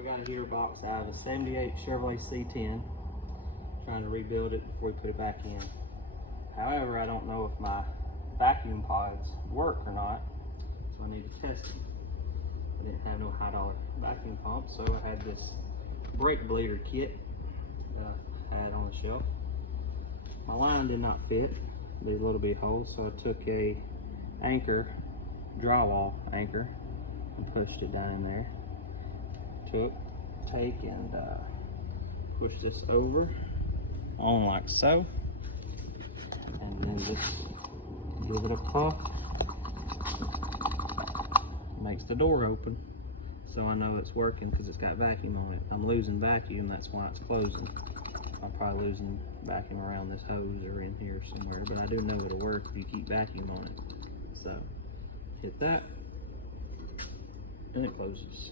we got a heater box out of a 78 Chevrolet C10. Trying to rebuild it before we put it back in. However, I don't know if my vacuum pods work or not, so I need to test them. I didn't have no high-dollar vacuum pump, so I had this brake bleeder kit that I had on the shelf. My line did not fit, there's a little bit holes, so I took a anchor, drywall anchor, and pushed it down in there. Take and push this over on like so, and then just give it a puff. Makes the door open, so I know it's working because it's got vacuum on it. I'm losing vacuum, that's why it's closing. I'm probably losing vacuum around this hose or in here somewhere, but I do know it'll work if you keep vacuum on it. So hit that, and it closes.